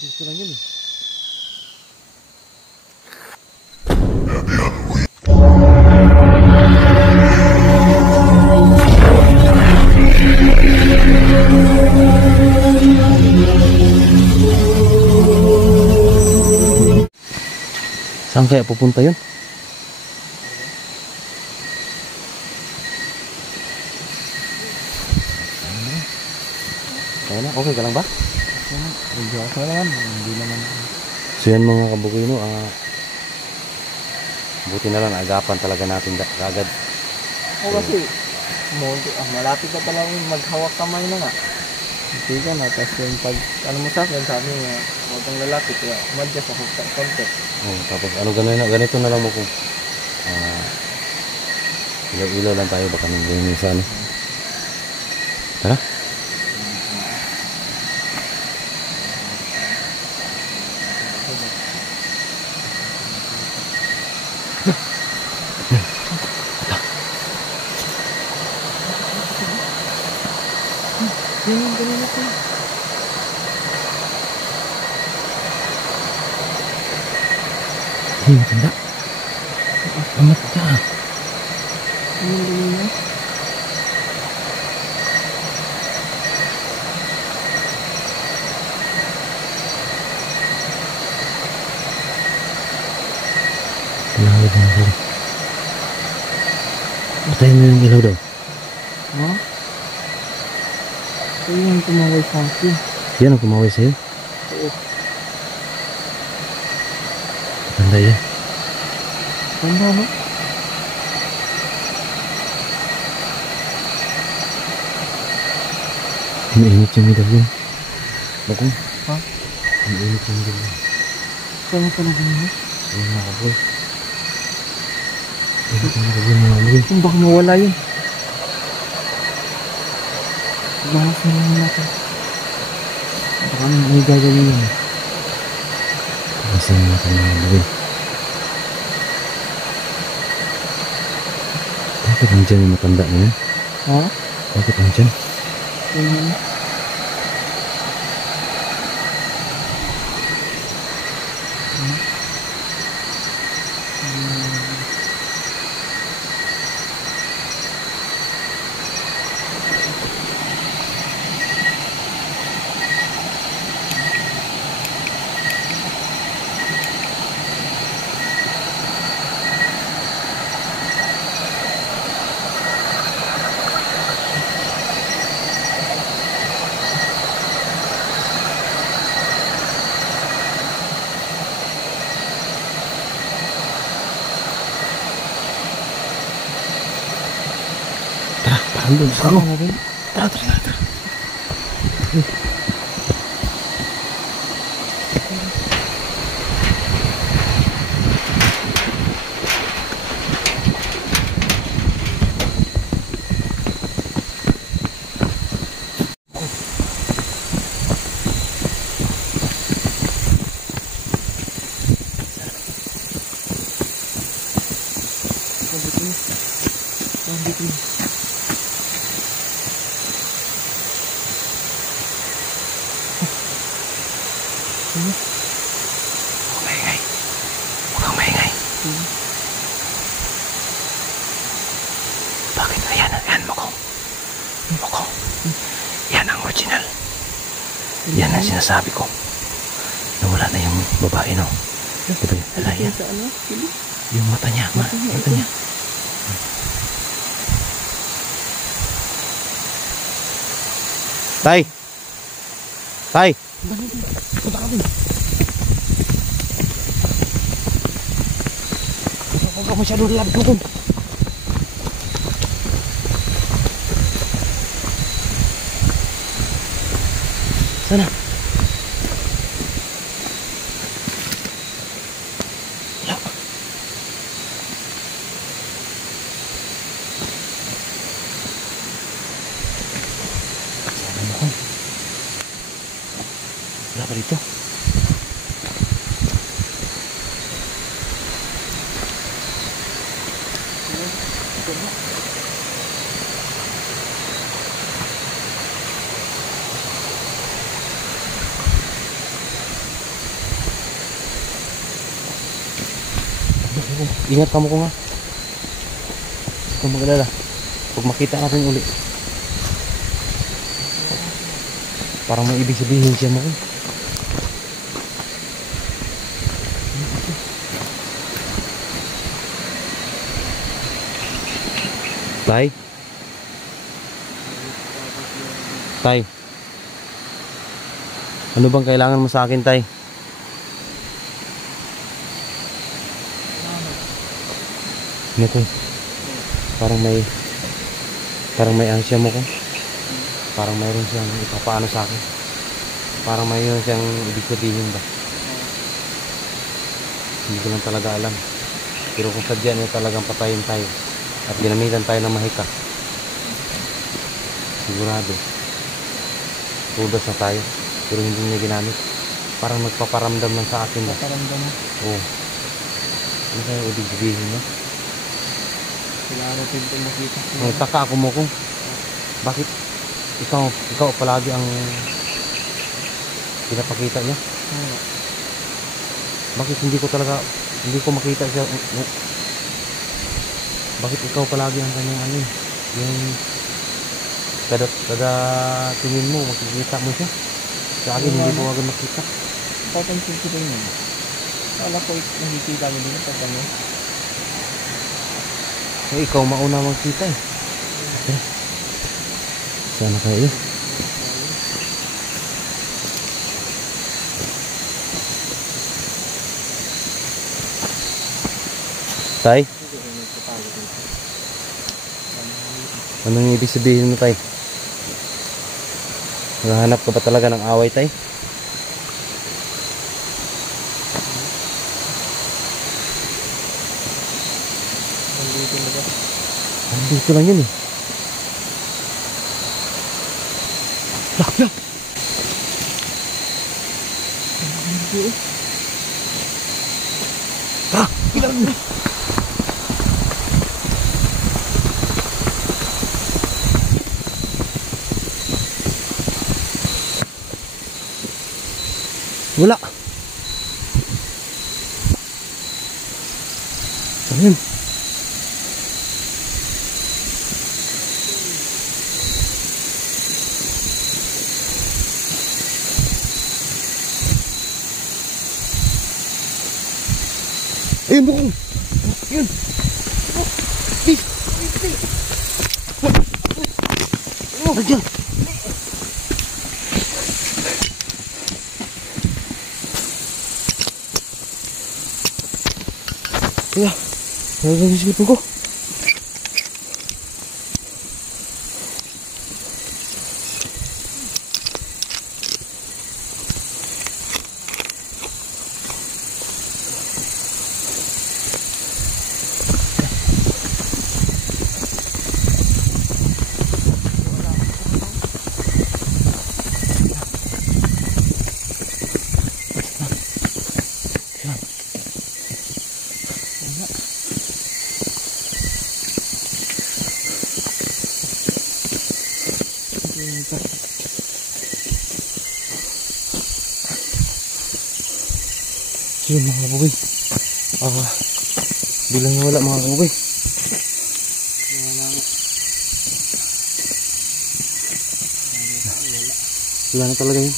Dito lang yun eh. Saan kaya pupunta yun? Kaya na, okay ka lang ba? Hindi ako naman, hindi naman. So yan mga kabukino, buti na lang agapan talaga natin agad. O kasi, malapit na talagang maghawak kamay na nga. Hindi ka na, tapos yung pag, ano mo sa akin, sabi nga, huwag kang lalapit, kaya umadjust ako sa konti. Tapos ano ganito na lang mo kung ilaw-ilaw lang tayo, baka nang sa ano. Tara. Ganyan ito. Ay, matanda. Amat ka. Ganyan. Lawid na ako. Patayin mo yung ilaw daw. Ha? Ito yung tumaway sa akin. Yan ang kumaway sa'yo? Oo. Matanda yan. Tanda no? Umiinit yung ilaw yun. Bagong. Ha? Umiinit yung ilaw yun. Saan mo talaga nyo? Ayun mga kaboy. Umiinit yung ilaw yun mga kaboy. Kung baka mawala yun. Balas na lang natin. Baka may gagawin yun. Balas na natin mga kaboy. Bakit nandiyan yung matanda na yun? Ha? Bakit nandiyan? Andun sa ako. Tara. Huwag maingay. Bakit? Ayan mo ko. Yan ang original. Yan ang sinasabi ko. Nawala na yung babae, no? Ito yun. Ala, yan. Yung mata niya. Mata niya. Tay! Punta ka din. Huwag ka masyado lalapit mo kung. Sana. Wala pa dito. Ingat kamu ko nga. Huwag mag-alala. Pag makita natin uli, parang may ibig sabihin siya mo. Tay? Tay? Ano bang kailangan mo sa akin, Tay? Ano to? Parang may ansya mo ko. Parang mayroon siyang ipapaano sa akin. Parang mayroon siyang ibig sabihin ba? Hindi ko lang talaga alam. Pero kung sadya niya talagang patayin tayo at ginamitan tayo ng mahika, sigurado tudas na tayo. Pero hindi niya ginamit. Parang nagpaparamdam lang sa akin ba? Paparamdam mo. Oo. Ano kaya ibig sabihin niya? Kilala din ito makita. Nagtaka ako mo kung bakit ikaw palagi ang pinapakita niya. Bakit hindi ko makita siya? Bakit ikaw palagi ang kanyang ano, yung kada tingin mo makikita mo siya. Sa akin hindi ko agad makita. Papansin ko din yun. Kala ko nakikita mo din pag ano. Eh, ikaw mauna magkita eh. Okay. Sana kaya yun. Tay? Anong ibig sabihin mo, Tay? Naghahanap ka ba talaga ng away, Tay? Dito lang yun eh. Yak! Ilang na! Wala! Ayun! Ayun, bukong. Ayun. Nandiyan. Kaya, nalagay yung silipin ko. Yun mga kabugoy. Bilang wala mga kabugoy. Wala na talaga yun.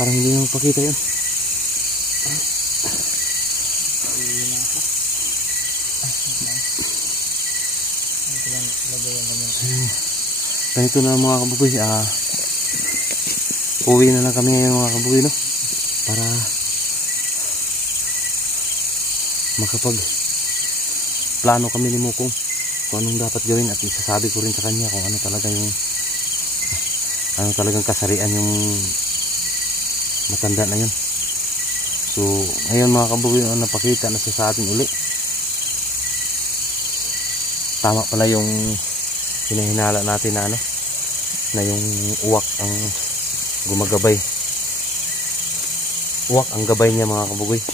Parang hindi na mapakita yun. Ganito na mga kabugoy. Uwi na lang kami ngayon mga kabugoy, no? Para makapag plano kami ni Mukong kung anong dapat gawin, at isasabi ko rin sa kanya kung ano talaga yung talagang kasarian yung matanda na yun. So ngayon mga kabugoy, napakita na sa atin uli. Tama pala yung hinahinala natin na na yung uwak ang gumagabay. Uwak ang gabay niya mga kabugoy.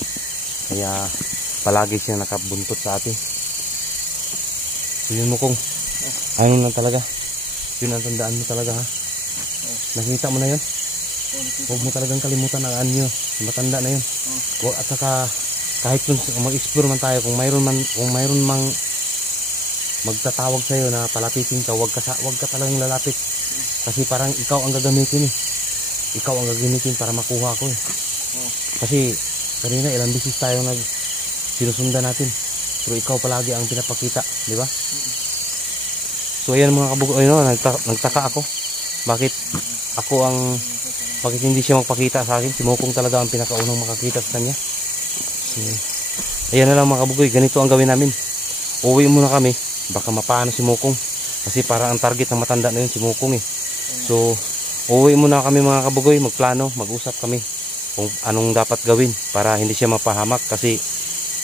Kaya palagi siyang nakabuntot sa atin. So yun mo kung ano na talaga. Yun ang tandaan mo talaga ha. Nakita mo na yun. Huwag mo talagang kalimutan ang anyo. Matanda na yun. At saka kahit kung mag-explore man tayo, kung mayroon mang magtatawag sa'yo na palapitin ka, wag ka talagang lalapit. Kasi parang ikaw ang gagamitin eh. Ikaw ang gagamitin para makuha ko eh. Kasi kanina ilang bisis tayo sinusundan natin. Pero ikaw palagi ang pinapakita, di ba? So ayan mga kabugoy, nagtaka ako. Bakit hindi siya magpakita sa akin? Si Mokong talaga ang pinakaunang makakita sa kanya. So, ayan na lang mga kabugoy, ganito ang gawin namin. Uwi muna kami, baka mapaano si Mokong. Kasi para ang target ng matanda na yun si Mokong eh. So, uwi muna kami mga kabugoy, magplano, mag-usap kami kung anong dapat gawin para hindi siya mapahamak. Kasi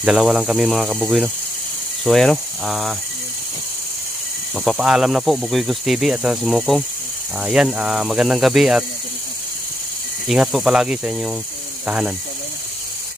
dalawa lang kami mga kabugoy no. So ayan magpapaalam na po Bugoy Gus TV at si Mokong. Magandang gabi at ingat po palagi sa inyong tahanan.